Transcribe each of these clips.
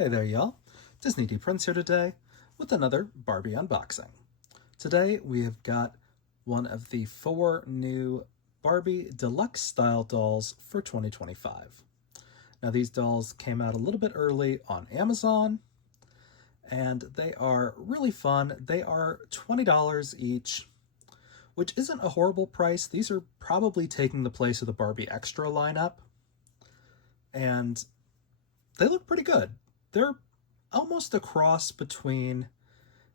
Hey there y'all, Disney D Prince here today with another Barbie unboxing. Today we have got one of the 4 new Barbie Deluxe style dolls for 2025. Now these dolls came out a little bit early on Amazon and they are really fun. They are $20 each, which isn't a horrible price. These are probably taking the place of the Barbie Extra lineup and they look pretty good. They're almost a cross between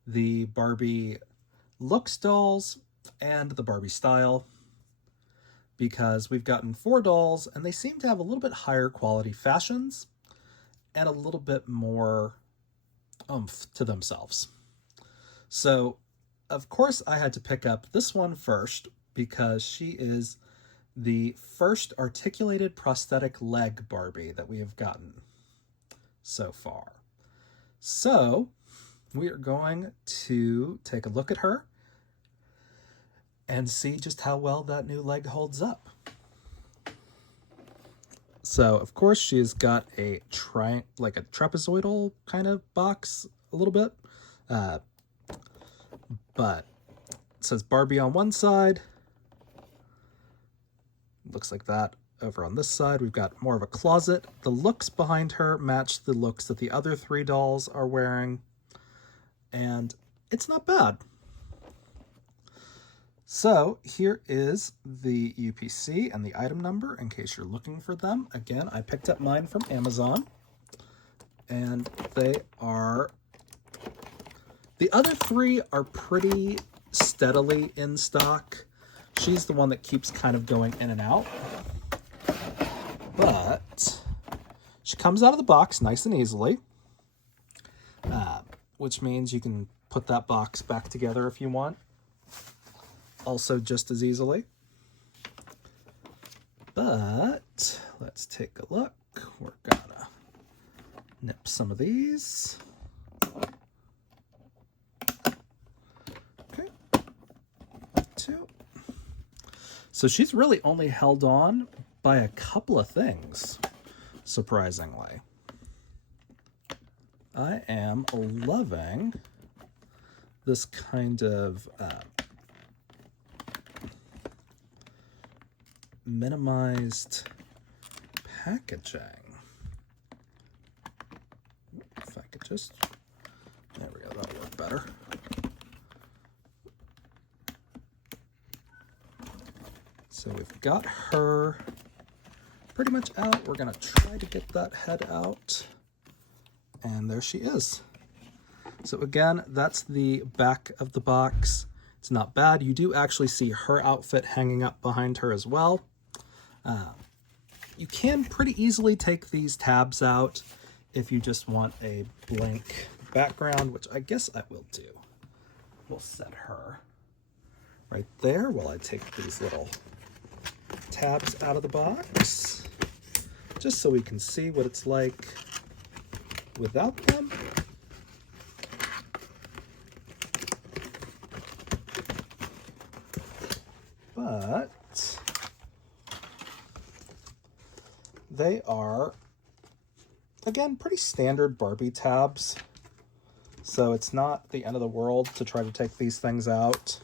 the Barbie Looks dolls and the Barbie Style, because we've gotten 4 dolls and they seem to have a little bit higher quality fashions and a little bit more oomph to themselves. So, of course, I had to pick up this one first because she is the first articulated prosthetic leg Barbie that we have gotten so far. So we are going to take a look at her and see just how well that new leg holds up. So of course she's got a trapezoidal kind of box a little bit, but it says Barbie on one side. Looks like that. Over on this side, we've got more of a closet. The looks behind her match the looks that the other 3 dolls are wearing, and it's not bad. So here is the UPC and the item number in case you're looking for them. Again, I picked up mine from Amazon, and they are... The other 3 are pretty steadily in stock. She's the one that keeps kind of going in and out. But she comes out of the box nice and easily, which means you can put that box back together if you want, also just as easily. But let's take a look. We're gonna nip some of these. Okay, 2. So she's really only held on by a couple of things, surprisingly. I am loving this kind of minimized packaging. If I could just... There we go, that'll work better. So we've got her pretty much out. We're gonna try to get that head out. And there she is. So again, that's the back of the box. It's not bad. You do actually see her outfit hanging up behind her as well. You can pretty easily take these tabs out if you just want a blank background, which I guess I will do. We'll set her right there while I take these little tabs out of the box, just so we can see what it's like without them. But they are, again, pretty standard Barbie tabs, so it's not the end of the world to try to take these things out.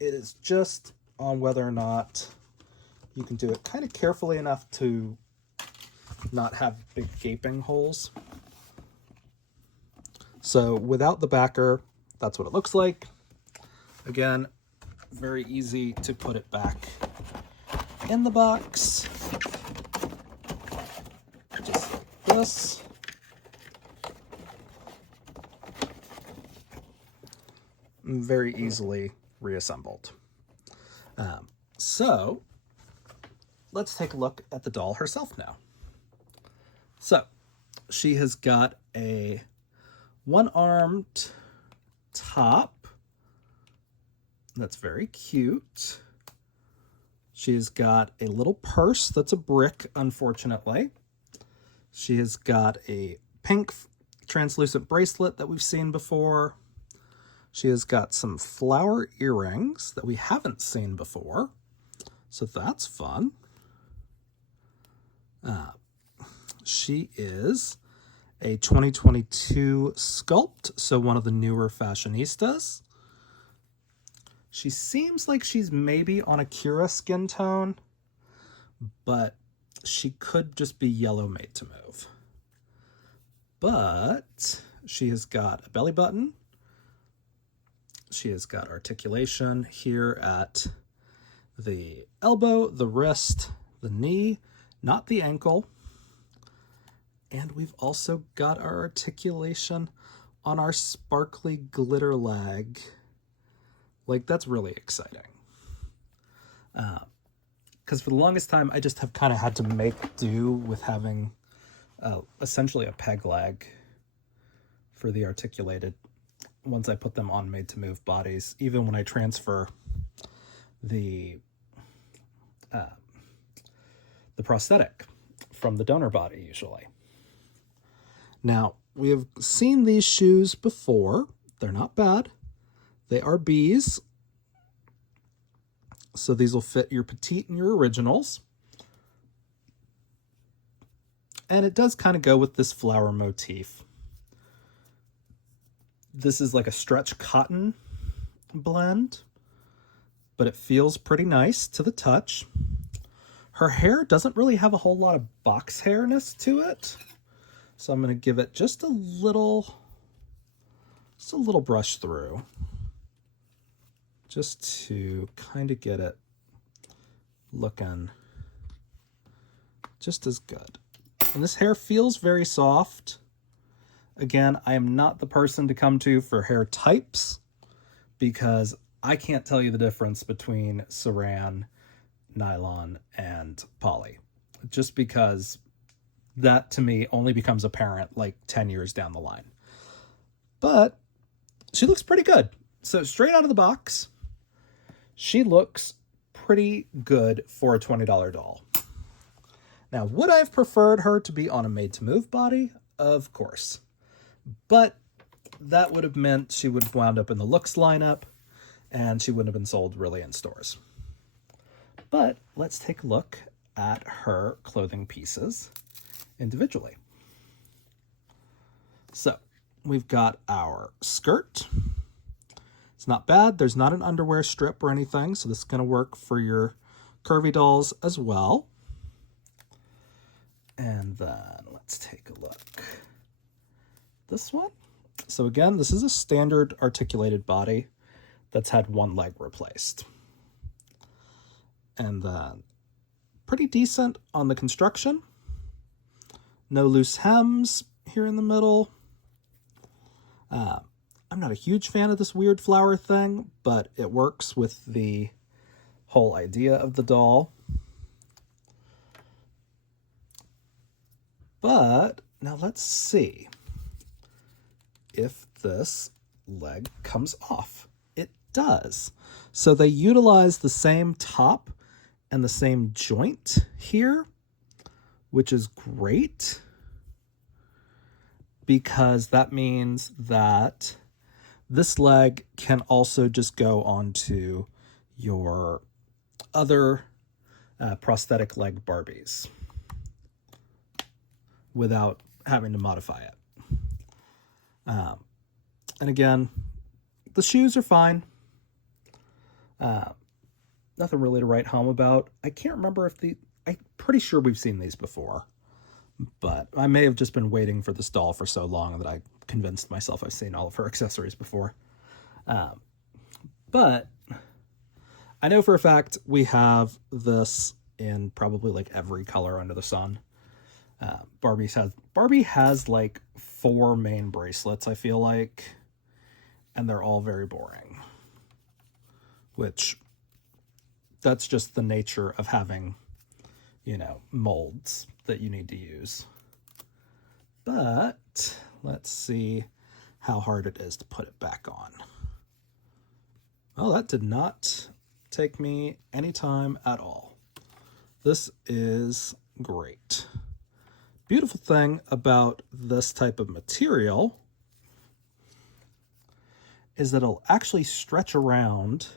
It is just on whether or not you can do it kind of carefully enough to not have big gaping holes. So without the backer, that's what it looks like. Again, very easy to put it back in the box. Just like this. Very easily reassembled. So let's take a look at the doll herself now. So she has got a one-armed top that's very cute. She's got a little purse that's a brick, unfortunately. She has got a pink translucent bracelet that we've seen before. She has got some flower earrings that we haven't seen before, so that's fun. She is a 2022 sculpt, so one of the newer fashionistas. She seems like she's maybe on a Kira skin tone, but she could just be yellow made to move. But she has got a belly button. She has got articulation here at the elbow, the wrist, the knee, not the ankle. And we've also got our articulation on our sparkly glitter leg. Like, that's really exciting. Because for the longest time, I just have kind of had to make do with having essentially a peg leg for the articulated once I put them on made to move bodies, even when I transfer the prosthetic from the donor body usually. Now, we have seen these shoes before. They're not bad. They are B's. So these will fit your petite and your originals. And it does kind of go with this flower motif. This is like a stretch cotton blend, but it feels pretty nice to the touch. Her hair doesn't really have a whole lot of box hairness to it. So I'm going to give it just a little brush through, just to kind of get it looking just as good. And this hair feels very soft. Again, I am not the person to come to for hair types because I can't tell you the difference between saran, nylon, and poly. Just because that to me only becomes apparent like 10 years down the line. But she looks pretty good. So straight out of the box, she looks pretty good for a $20 doll. Now, would I have preferred her to be on a made-to-move body? Of course. But that would have meant she would have wound up in the Looks lineup, and she wouldn't have been sold really in stores. But let's take a look at her clothing pieces individually. So, we've got our skirt. It's not bad. There's not an underwear strip or anything, so this is going to work for your curvy dolls as well. And then let's take a look. This one. So again, this is a standard articulated body that's had one leg replaced. And then pretty decent on the construction. No loose hems here in the middle. I'm not a huge fan of this weird flower thing, but it works with the whole idea of the doll. But now let's see if this leg comes off. It does. So they utilize the same top and the same joint here, which is great because that means that this leg can also just go onto your other prosthetic leg Barbies without having to modify it. And again, the shoes are fine. Nothing really to write home about. I can't remember if I'm pretty sure we've seen these before, but I may have just been waiting for this doll for so long that I convinced myself I've seen all of her accessories before. But I know for a fact we have this in probably like every color under the sun. Barbie has like 4 main bracelets, I feel like, and they're all very boring, which that's just the nature of having, molds that you need to use. But let's see how hard it is to put it back on. Well, that did not take me any time at all. This is great. Beautiful thing about this type of material is that it'll actually stretch around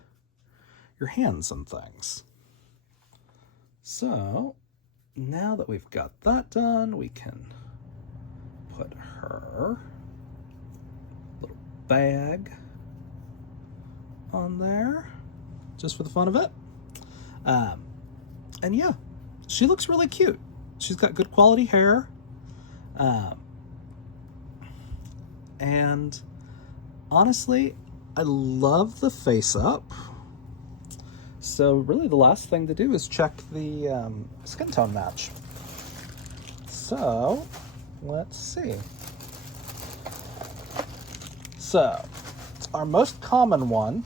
your hands and things. So now that we've got that done, we can put her little bag on there just for the fun of it. And yeah, she looks really cute. She's got good quality hair. And honestly, I love the face up. So really the last thing to do is check the skin tone match. So let's see. So our most common one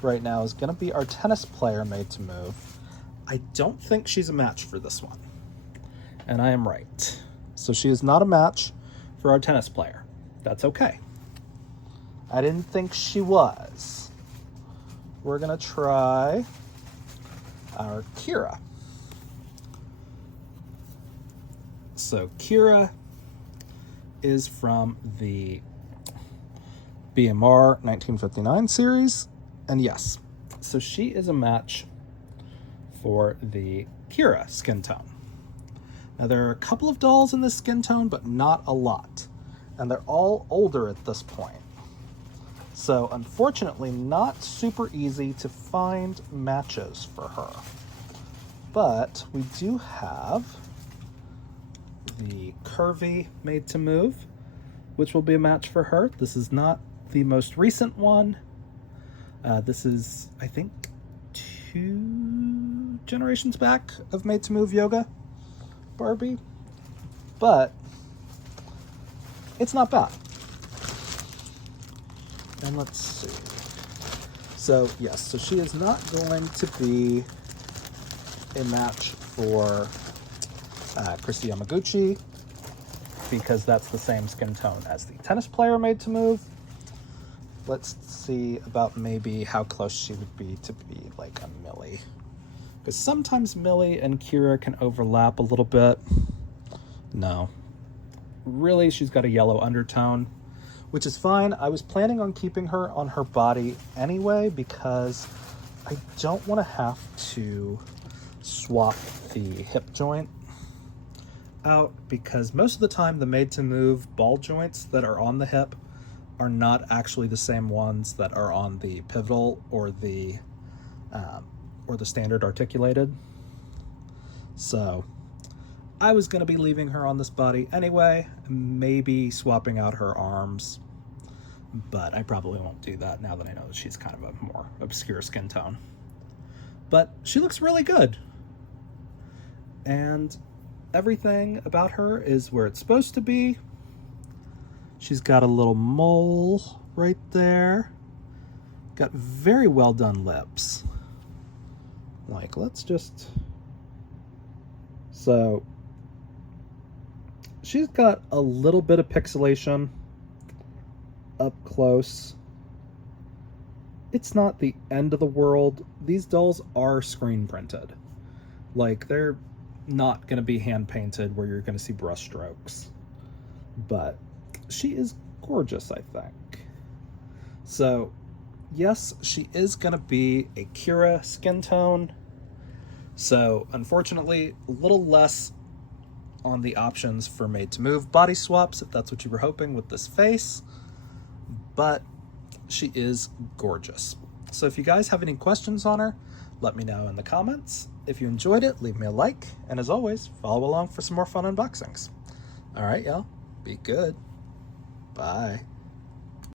right now is going to be our tennis player made to move. I don't think she's a match for this one. And I am right. So she is not a match for our tennis player. That's okay. I didn't think she was. We're going to try our Kira. So Kira is from the BMR 1959 series. And yes, so she is a match for the Kira skin tone. Now there are a couple of dolls in this skin tone, but not a lot. And they're all older at this point. So unfortunately, not super easy to find matches for her. But we do have the Curvy made to move, which will be a match for her. This is not the most recent one. This is, I think, 2 generations back of made to move yoga Barbie. But it's not bad. And let's see. So yes, so she is not going to be a match for Christy Yamaguchi because that's the same skin tone as the tennis player made to move. Let's see about maybe how close she would be to be like a Millie. Because sometimes Millie and Kira can overlap a little bit. No. Really, she's got a yellow undertone, which is fine. I was planning on keeping her on her body anyway because I don't want to have to swap the hip joint out because most of the time the made to move ball joints that are on the hip are not actually the same ones that are on the pivotal or the standard articulated. So I was going to be leaving her on this body anyway, maybe swapping out her arms, but I probably won't do that now that I know that she's kind of a more obscure skin tone. But she looks really good. And everything about her is where it's supposed to be. She's got a little mole right there. Got very well done lips. Like, let's just... So, she's got a little bit of pixelation up close. It's not the end of the world. These dolls are screen printed. Like, they're not going to be hand painted where you're going to see brush strokes. But she is gorgeous, I think. So, yes, she is going to be a Kira skin tone. So, unfortunately, a little less on the options for made to move body swaps, if that's what you were hoping with this face. But she is gorgeous. So if you guys have any questions on her, let me know in the comments. If you enjoyed it, leave me a like. And as always, follow along for some more fun unboxings. All right, y'all. Be good. Bye.